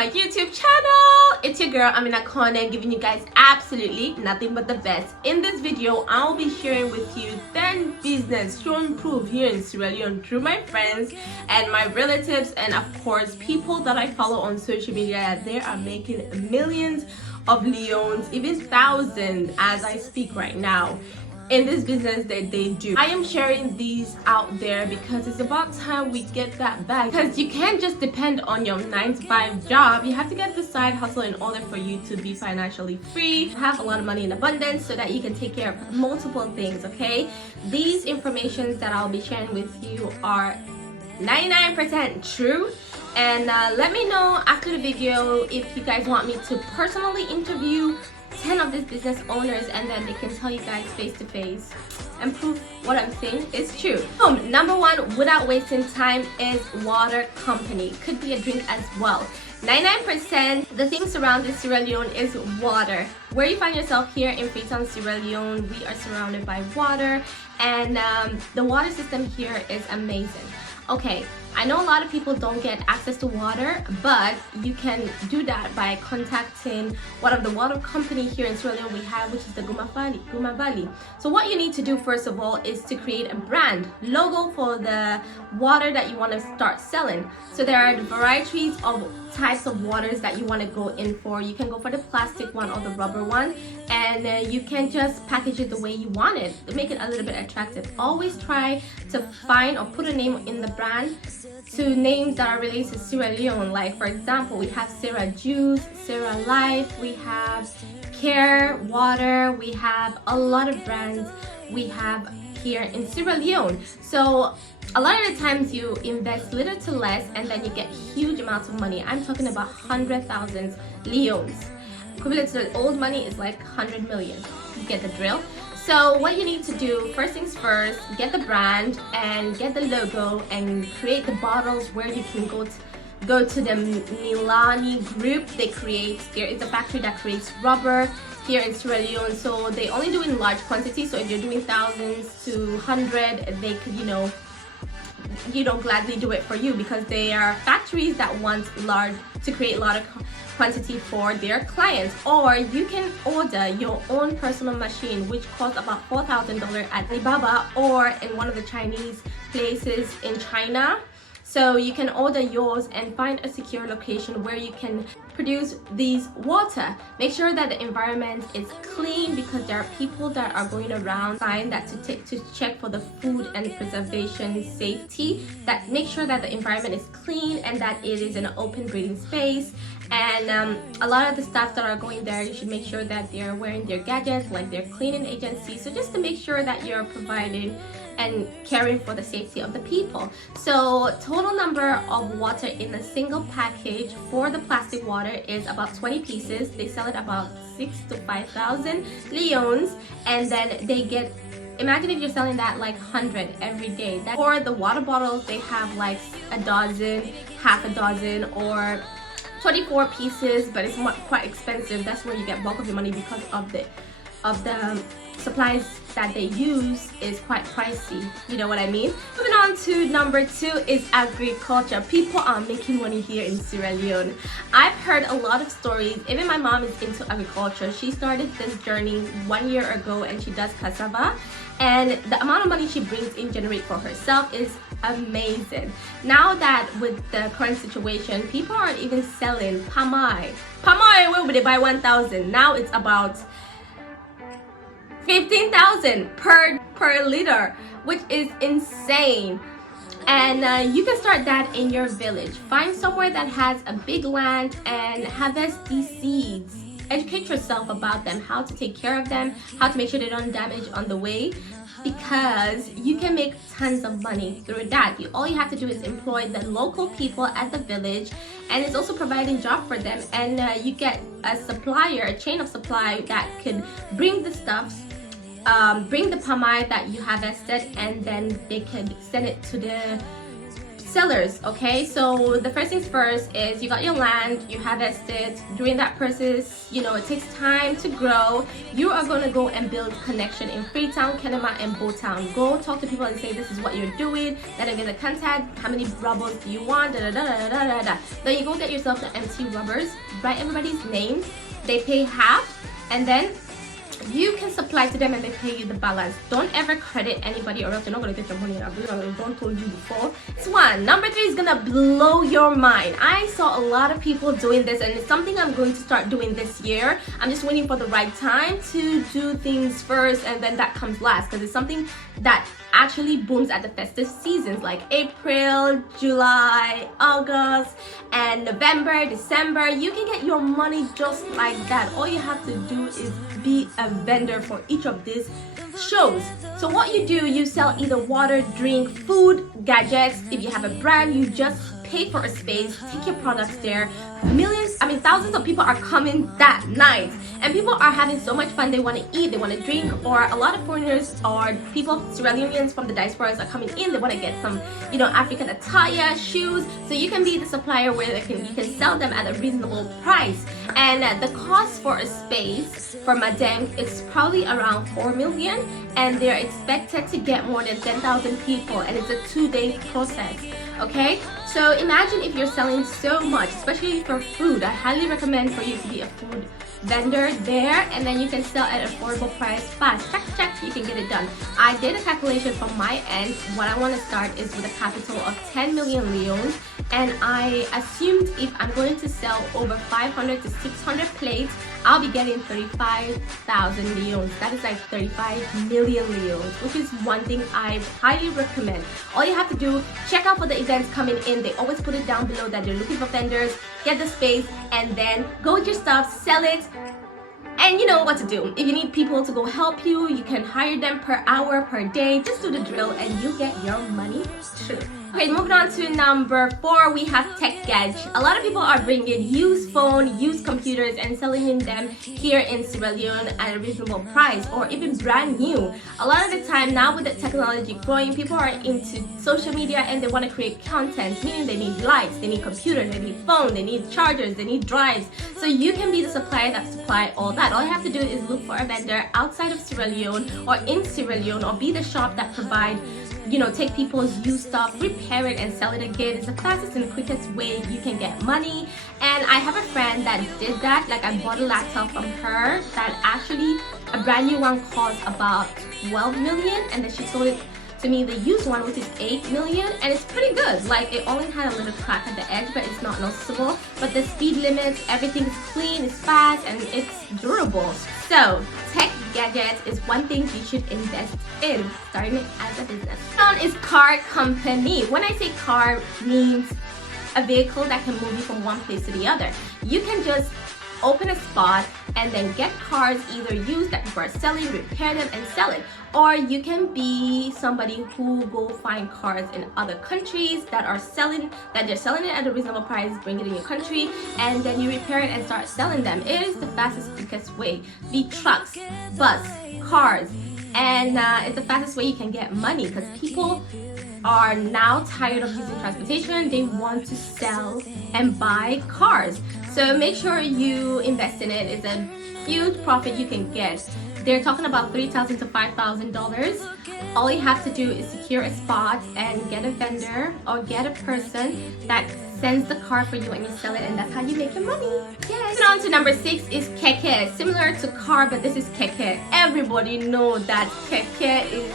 my YouTube channel. It's your girl Amina Corner, giving you guys absolutely nothing but the best. In this video, I'll be sharing with you 10 business showing proof here in Sierra Leone through my friends and my relatives, and of course people that I follow on social media. They are making millions of leones, even thousands as I speak right now in this business that they do. I am sharing these out there because it's about time we get that back, because you can't just depend on your 9-to-5 job. You have to get the side hustle in order for you to be financially free, have a lot of money in abundance so that you can take care of multiple things. Okay, these informations that I'll be sharing with you are 99% true, and let me know after the video if you guys want me to personally interview 10 of these business owners, and then they can tell you guys face to face and prove what I'm saying is true. Number one, without wasting time, is water company. Could be a drink as well. 99% the things surrounding Sierra Leone is water. Where you find yourself here in Freetown, Sierra Leone, we are surrounded by water, and the water system here is amazing. Okay, I know a lot of people don't get access to water, but you can do that by contacting one of the water company here in Sierra Leone we have, which is the Guma Valley. So what you need to do first of all is to create a brand logo for the water that you want to start selling. So there are varieties of types of waters that you want to go in for. You can go for the plastic one or the rubber one, and you can just package it the way you want it to make it a little bit attractive. Always try to find or put a name in the brand to names that are related to Sierra Leone. Like for example, we have Sierra Juice, Sierra Life, we have Care Water, we have a lot of brands we have here in Sierra Leone. So a lot of the times you invest little to less and then you get huge amounts of money. I'm talking about 100,000 leones. Equivalent to the old money is like 100 million. You get the drill? So what you need to do, first things first, get the brand and get the logo and create the bottles where you can go to the Leone group. There is a factory that creates rubber here in Sierra Leone, so they only do in large quantities. So if you're doing thousands to 100, they could, gladly do it for you, because they are factories that want to create a lot of quantity for their clients. Or you can order your own personal machine, which costs about $4,000 at Alibaba or in one of the Chinese places in China. So you can order yours and find a secure location where you can produce these water. Make sure that the environment is clean, because there are people that are going around find that to check for the food and preservation safety. That make sure that the environment is clean and that it is an open breathing space. And a lot of the staff that are going there, you should make sure that they're wearing their gadgets, like their cleaning agency. So just to make sure that you're providing and caring for the safety of the people. So total number of water in a single package for the plastic water is about 20 pieces. They sell it about 6,000 to 5,000 leones, and then they get, imagine if you're selling that like 100 every day. For the water bottles, they have like a dozen, half a dozen, or 24 pieces, but it's quite expensive. That's where you get bulk of your money, because of the supplies that they use is quite pricey. You know what I mean? Moving on to number 2 is agriculture. People are making money here in Sierra Leone. I've heard a lot of stories. Even my mom is into agriculture. She started this journey 1 year ago, and she does cassava, and the amount of money she brings in generate for herself is amazing. Now that with the current situation, people aren't even selling palm oil. Palm oil, they buy 1,000. Now it's about 15,000 per liter, which is insane. And you can start that in your village. Find somewhere that has a big land and harvest these seeds. Educate yourself about them, how to take care of them, how to make sure they don't damage on the way, because you can make tons of money through that. All you have to do is employ the local people at the village, and it's also providing job for them. And you get a supplier, a chain of supply that could bring the stuffs, bring the palm oil that you harvested, and then they could send it to the sellers. Okay, so the first things first is you got your land, you harvest it. During that process, you know, it takes time to grow. You are going to go and build connection in Freetown, Kenema, and Botown. Go talk to people and say this is what you're doing, then I get the contact, how many rubbers do you want, da, da, da, da, da, da, da. Then you go get yourself the empty rubbers, write everybody's name, they pay half, and then you can supply to them and they pay you the balance. Don't ever credit anybody or else you're not going to get your money. I've told you before. It's one. Number 3 is going to blow your mind. I saw a lot of people doing this and it's something I'm going to start doing this year. I'm just waiting for the right time to do things first and then that comes last, because it's something that actually booms at the festive seasons like April, July, August, and November, December. You can get your money just like that. All you have to do is be a vendor for each of these shows. So what you do, you sell either water, drink, food, gadgets. If you have a brand, you just pay for a space, take your products there. Thousands of people are coming that night and people are having so much fun. They want to eat, they want to drink, or a lot of foreigners or people, Sierra Leoneans from the diasporas are coming in. They want to get some, you know, African attire, shoes. So you can be the supplier where you can sell them at a reasonable price. And the cost for a space for Madame is probably around 4 million, and they're expected to get more than 10,000 people, and it's a 2-day process. Okay, so imagine if you're selling so much, especially for food. I highly recommend for you to be a food vendor there, and then you can sell at an affordable price fast. Check, you can get it done. I did a calculation from my end. What I want to start is with a capital of 10 million leones, and I assumed if I'm going to sell over 500 to 600 plates, I'll be getting 35,000 leones. That is like 35 million leones, which is one thing I highly recommend. All you have to do, check out for the events coming in. They always put it down below that they're looking for vendors. Get the space and then go with your stuff, sell it. And you know what to do. If you need people to go help you, you can hire them per hour, per day. Just do the drill and you get your money too. Okay, moving on to number 4, we have tech gadget. A lot of people are bringing used phone, used computers and selling them here in Sierra Leone at a reasonable price, or even brand new. A lot of the time now with the technology growing, people are into social media and they want to create content, meaning they need lights, they need computers, they need phone, they need chargers, they need drives. So you can be the supplier that supply all that. All you have to do is look for a vendor outside of Sierra Leone or in Sierra Leone, or be the shop that provide, you know, take people's used stuff, repair it and sell it again. It's the fastest and quickest way you can get money. And I have a friend that did that. Like, I bought a laptop from her that actually a brand new one cost about 12 million, and then she sold it to me the used one, which is 8 million, and it's pretty good. Like, it only had a little crack at the edge, but it's not noticeable. But the speed limits, everything is clean, it's fast, and it's durable. So tech gadget is one thing you should invest in, starting it as a business. Next is car company. When I say car, means a vehicle that can move you from one place to the other. You can just open a spot and then get cars either used that people are selling, repair them and sell it. Or you can be somebody who go find cars in other countries that are selling, that they're selling it at a reasonable price, bring it in your country, and then you repair it and start selling them. It is the fastest, quickest way. The trucks, bus, cars, and it's the fastest way you can get money, because people are now tired of using transportation. They want to sell and buy cars. So make sure you invest in it. It's a huge profit you can get. They're talking about $3,000 to $5,000. All you have to do is secure a spot and get a vendor or get a person that sends the car for you and you sell it, and that's how you make your money. Yes. And on to number 6 is keke. Similar to car, but this is keke. Everybody knows that keke is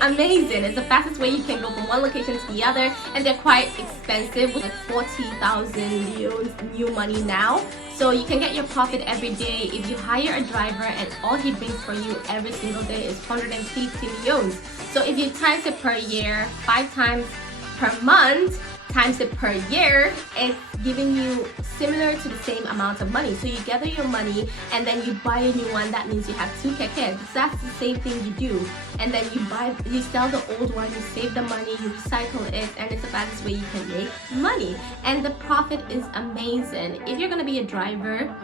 amazing. It's the fastest way you can go from one location to the other, and they're quite expensive, with like 40,000 leones new money now. So you can get your profit every day if you hire a driver and all he brings for you every single day is 150 leones. So if you times it per year, 5 times per month, times it per year, it's giving you similar to the same amount of money. So you gather your money and then you buy a new one. That means you have 2 kekes. That's the same thing you do. And then you sell the old one, you save the money, you recycle it, and it's the fastest way you can make money. And the profit is amazing. If you're gonna be a driver,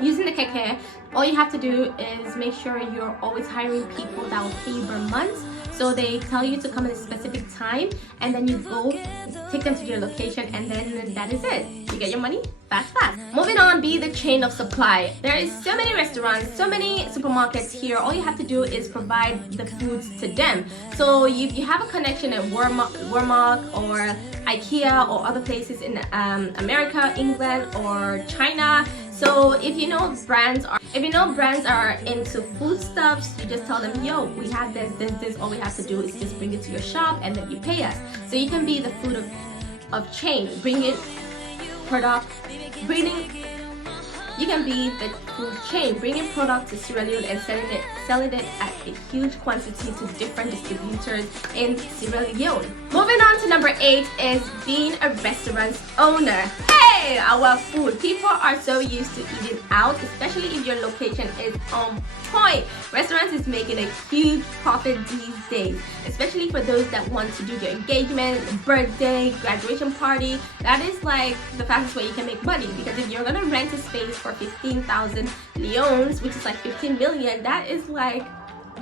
using the keke, all you have to do is make sure you're always hiring people that will pay you per month. So they tell you to come at a specific time, and then you go take them to your location, and then that is it. You get your money fast. Moving on, be the chain of supply. There is so many restaurants, so many supermarkets here. All you have to do is provide the foods to them. So you have a connection at Walmart or IKEA or other places in America, England, or China. So if you know brands are into foodstuffs, you just tell them, yo, we have this. All we have to do is just bring it to your shop, and then you pay us. So you can be the food of chain, you can be the food chain, bringing product to Sierra Leone and selling it at a huge quantity to different distributors in Sierra Leone. Moving on to number 8 is being a restaurant owner. Hey, our food. People are so used to eating out, especially if your location is on point. Restaurants is making a huge profit these days, especially for those that want to do their engagement, birthday, graduation party. That is like the fastest way you can make money, because if you're gonna rent a space for 15,000 leones, which is like 15 million, that is like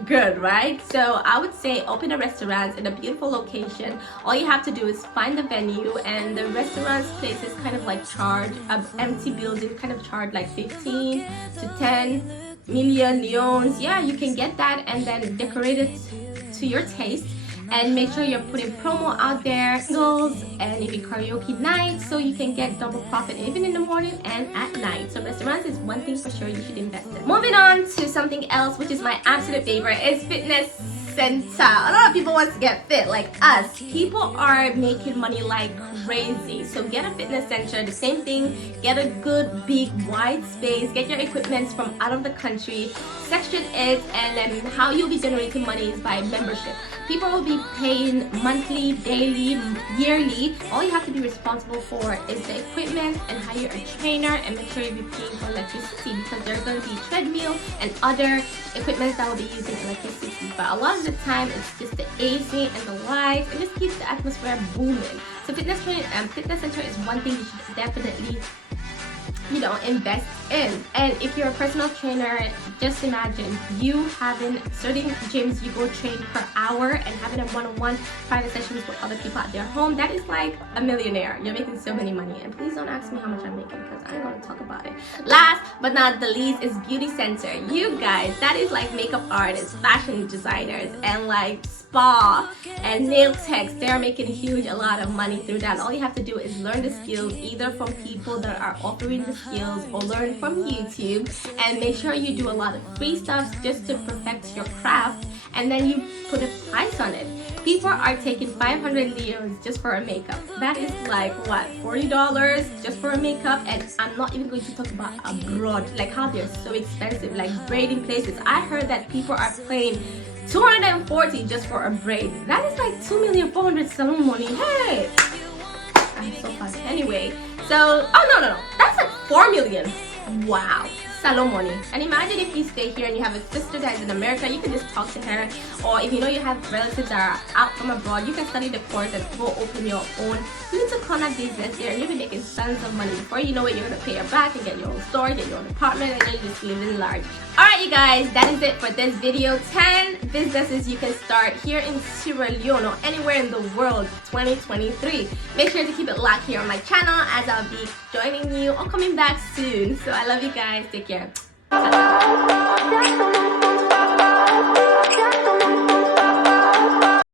good, right? So I would say open a restaurant in a beautiful location. All you have to do is find the venue, and the restaurant's places kind of like charge an empty building, kind of charge like 15 to 10 million leones. Yeah, you can get that and then decorate it to your taste, and make sure you're putting promo out there, singles, and if you karaoke night, so you can get double profit even in the morning and at night. So restaurants is one thing for sure you should invest in. Moving on to something else, which is my absolute favorite, is fitness center. A lot of people want to get fit like us. People are making money like crazy. So get a fitness center. The same thing, get a good big wide space, get your equipment from out of the country, section it, and then how you'll be generating money is by membership. People will be paying monthly, daily, yearly. All you have to be responsible for is the equipment and hire a trainer, and make sure you be paying for electricity, because there's going to be treadmill and other equipment that will be using electricity. But a lot of the time it's just the AC and the lights, and just keeps the atmosphere booming. So fitness center is one thing you should definitely invest in. And if you're a personal trainer, just imagine you having certain gyms you go train per hour and having a one-on-one private sessions with other people at their home. That is like a millionaire. You're making so many money. And please don't ask me how much I'm making, because I ain't gonna talk about it. Last but not the least is beauty center. You guys, that is like makeup artists, fashion designers, and like spa and nail techs. They're making a lot of money through that. All you have to do is learn the skills either from people that are offering the skills, or learn from YouTube, and make sure you do a lot of free stuff just to perfect your craft, and then you put a price on it. People are taking 500 leones just for a makeup. That is like what, $40 just for a makeup? And I'm not even going to talk about abroad, like how they're so expensive, like braiding places. I heard that people are paying 240 just for a braid. That is like 2,400,000 salon money. Hey, I'm so fast. Anyway, so no, that's like 4 million. Wow, salon money. And imagine if you stay here and you have a sister that is in America, you can just talk to her. Or if you know you have relatives that are out from abroad, you can study the course and go open your own little corner business here, and you'll be making tons of money. Before you know it, you're gonna pay her back and get your own store, get your own apartment, and then you just live in large. Alright you guys, that is it for this video. 10 businesses you can start here in Sierra Leone or anywhere in the world 2023. Make sure to keep it locked here on my channel, as I'll be joining you or coming back soon. So I love you guys. Take care. Ta-ta.